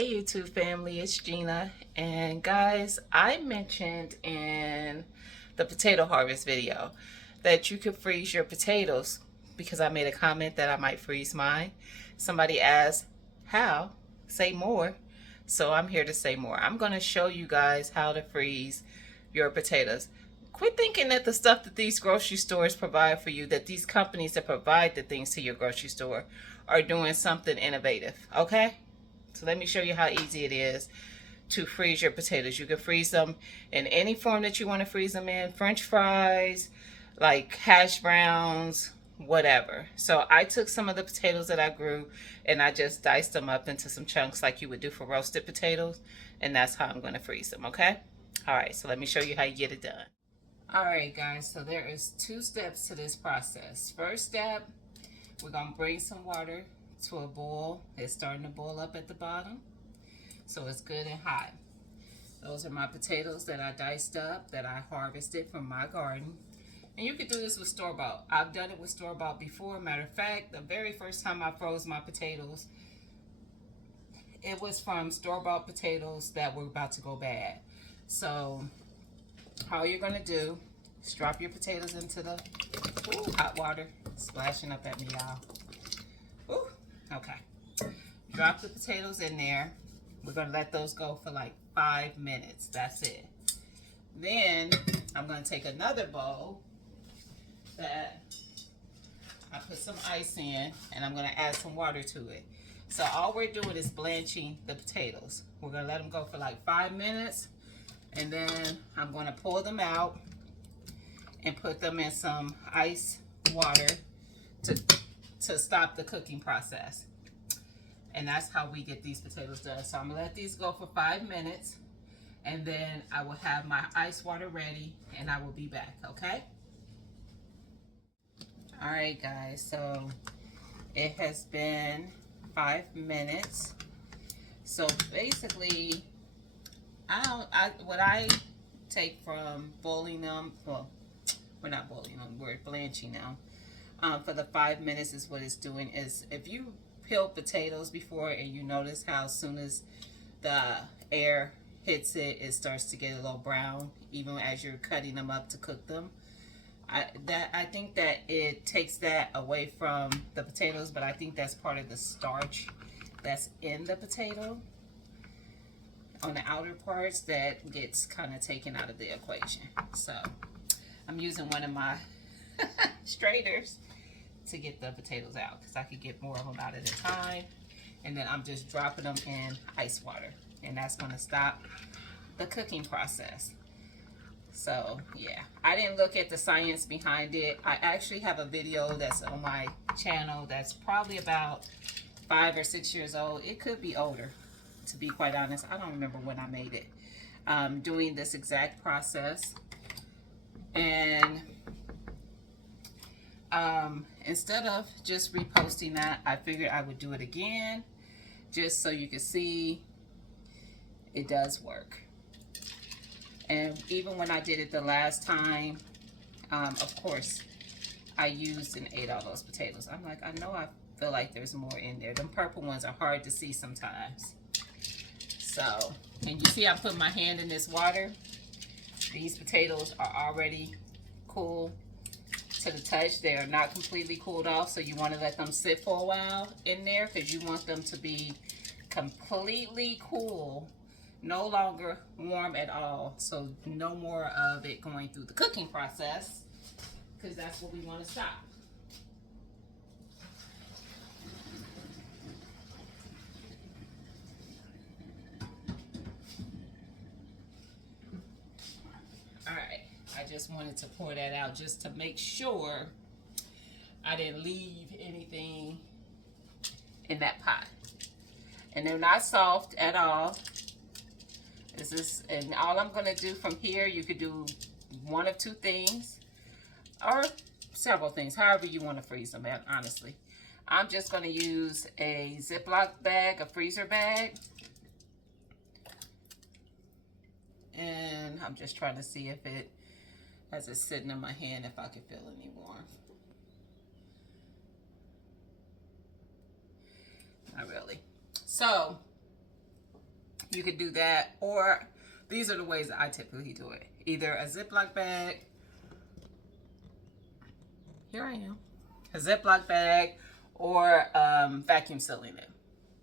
Hey YouTube family, it's Gina. And guys, I mentioned in the potato harvest video that you could freeze your potatoes because I made a comment that I might freeze mine. Somebody asked, how? Say more. So I'm here to say more. I'm going to show you guys how to freeze your potatoes. Quit thinking that the stuff that these grocery stores provide for you, that these companies that provide the things to your grocery store are doing something innovative, okay? So let me show you how easy it is to freeze your potatoes. You can freeze them in any form that you want to freeze them in. French fries, like hash browns, whatever. So I took some of the potatoes that I grew and I just diced them up into some chunks like you would do for roasted potatoes. And that's how I'm going to freeze them, okay? All right, so let me show you how you get it done. All right, guys, so there is 2 steps to this process. First step, we're going to bring some water to a boil. It's starting to boil up at the bottom, so it's good and hot. Those are my potatoes that I diced up, that I harvested from my garden. And you could do this with store-bought. I've done it with store-bought before. Matter of fact, the very first time I froze my potatoes, it was from store-bought potatoes that were about to go bad. So all you're gonna do is drop your potatoes into the hot water. Splashing up at me, y'all. Okay. Drop the potatoes in there. We're gonna let those go for like 5 minutes. That's it. Then I'm gonna take another bowl that I put some ice in, and I'm gonna add some water to it. So all we're doing is blanching the potatoes. We're gonna let them go for like 5 minutes, and then I'm gonna pour them out and put them in some ice water to stop the cooking process. And that's how we get these potatoes done. So I'm gonna let these go for 5 minutes, and then I will have my ice water ready and I will be back, okay? All right, guys, so it has been 5 minutes. So basically, what I take from boiling them, well, we're not boiling them, we're blanching them. For the 5 minutes is what it's doing is, if you peel potatoes before and you notice how as soon as the air hits it, it starts to get a little brown, even as you're cutting them up to cook them. I think that it takes that away from the potatoes, but I think that's part of the starch that's in the potato on the outer parts that gets kind of taken out of the equation. So I'm using one of my strainers to get the potatoes out because I could get more of them out at a time. And then I'm just dropping them in ice water, and that's going to stop the cooking process. So yeah, I didn't look at the science behind it. I actually have a video that's on my channel that's probably about 5 or 6 years old. It could be older, to be quite honest. I don't remember when I made it. Doing this exact process. And instead of just reposting that, I figured I would do it again just so you can see it does work. And even when I did it the last time, of course, I used and ate all those potatoes. I'm like, I know I feel like there's more in there. Them purple ones are hard to see sometimes. So, and you see I put my hand in this water. These potatoes are already cool to the touch. They are not completely cooled off, so you want to let them sit for a while in there because you want them to be completely cool, no longer warm at all. So no more of it going through the cooking process, because that's what we want to stop. All right, I just wanted to pour that out just to make sure I didn't leave anything in that pot. And they're not soft at all. This is, and all I'm gonna do from here, you could do one of 2 things or several things, however you want to freeze them, honestly. I'm just gonna use a Ziploc bag, a freezer bag. And I'm just trying to see if it, as it's sitting in my hand, if I can feel any warmth. Not really. So You could do that, or these are the ways that I typically do it. Either a Ziploc bag. Here I am. A Ziploc bag, or vacuum sealing it.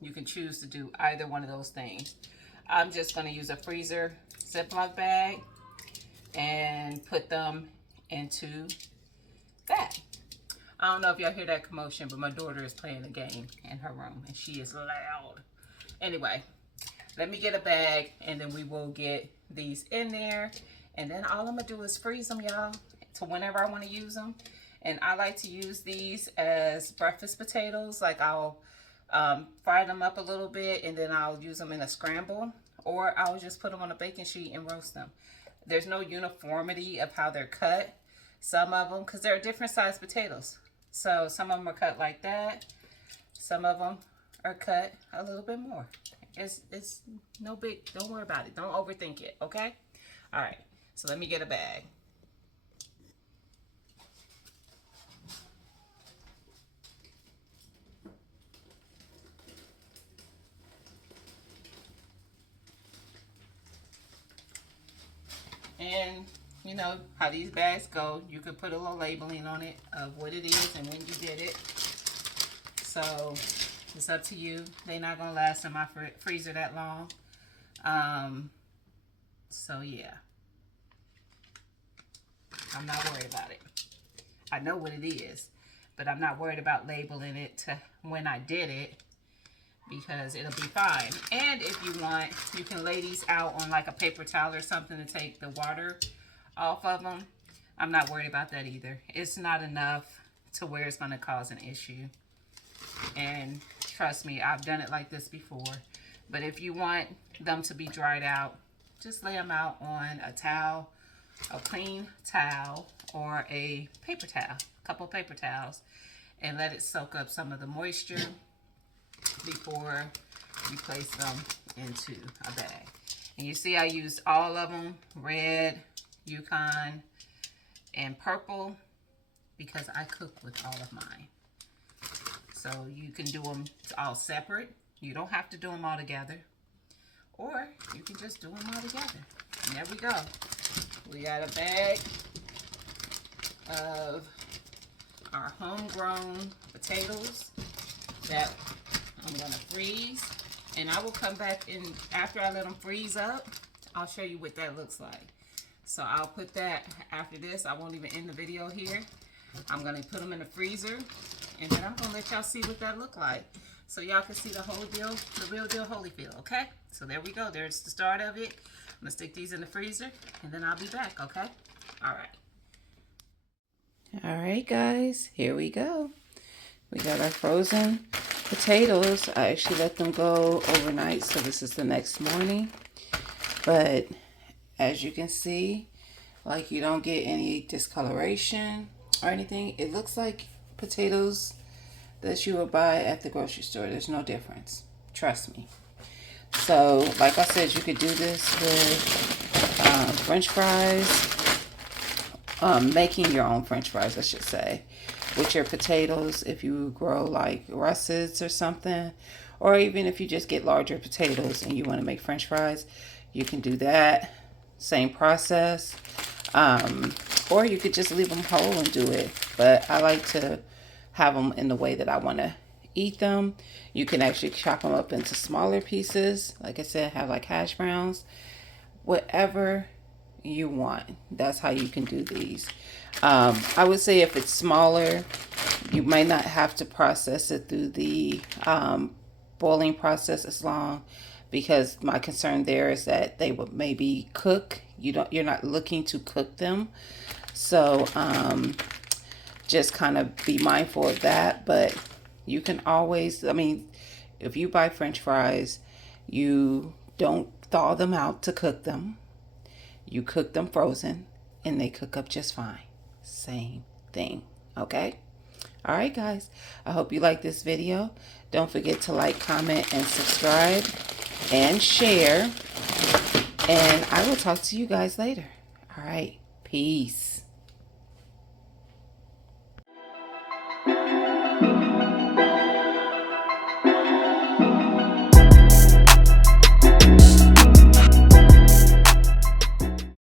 You can choose to do either one of those things. I'm just going to use a freezer Ziploc bag and put them into that. I don't know if y'all hear that commotion, but my daughter is playing a game in her room and she is loud. Anyway, let me get a bag and then we will get these in there. And then all I'm going to do is freeze them, y'all, to whenever I want to use them. And I like to use these as breakfast potatoes. Like I'll fry them up a little bit and then I'll use them in a scramble. Or I'll just put them on a baking sheet and roast them. There's no uniformity of how they're cut. Some of them, because they're different size potatoes. So some of them are cut like that. Some of them are cut a little bit more. It's no big, don't worry about it. Don't overthink it, okay? All right, so let me get a bag. And you know how these bags go. You could put a little labeling on it of what it is and when you did it. So it's up to you. They're not going to last in my freezer that long. So yeah. I'm not worried about it. I know what it is. But I'm not worried about labeling it to when I did it. Because it'll be fine. And if you want, you can lay these out on like a paper towel or something to take the water off of them. I'm not worried about that either. It's not enough to where it's going to cause an issue. And trust me, I've done it like this before. But if you want them to be dried out, just lay them out on a towel, a clean towel, or a paper towel, a couple of paper towels, and let it soak up some of the moisture before you place them into a bag. And you see I used all of them, red, Yukon, and purple, because I cook with all of mine. So you can do them all separate. You don't have to do them all together. Or you can just do them all together. And there we go. We got a bag of our homegrown potatoes that I'm going to freeze. And I will come back in after I let them freeze up. I'll show you what that looks like. So I'll put that after this. I won't even end the video here. I'm going to put them in the freezer. And then I'm going to let y'all see what that look like. So y'all can see the whole deal, the real deal Holyfield, okay? So there we go. There's the start of it. I'm going to stick these in the freezer. And then I'll be back, okay? All right. All right, guys. Here we go. We got our frozen potatoes. I actually let them go overnight, so this is the next morning. But as you can see, like, you don't get any discoloration or anything. It looks like potatoes that you would buy at the grocery store. There's no difference. Trust me. So, like I said, you could do this with French fries. Making your own French fries, I should say, with your potatoes. If you grow like russets or something, or even if you just get larger potatoes and you want to make French fries, you can do that. Same process. Or you could just leave them whole and do it. But I like to have them in the way that I want to eat them. You can actually chop them up into smaller pieces. Like I said, have like hash browns. Whatever you want. That's how you can do these. I would say if it's smaller, you might not have to process it through the boiling process as long, because my concern there is that they would maybe cook. You're not looking to cook them. So just kind of be mindful of that. But you can always, I mean, if you buy French fries, you don't thaw them out to cook them. You cook them frozen and they cook up just fine. Same thing. Okay? All right, guys. I hope you like this video. Don't forget to like, comment, and subscribe and share. And I will talk to you guys later. All right. Peace.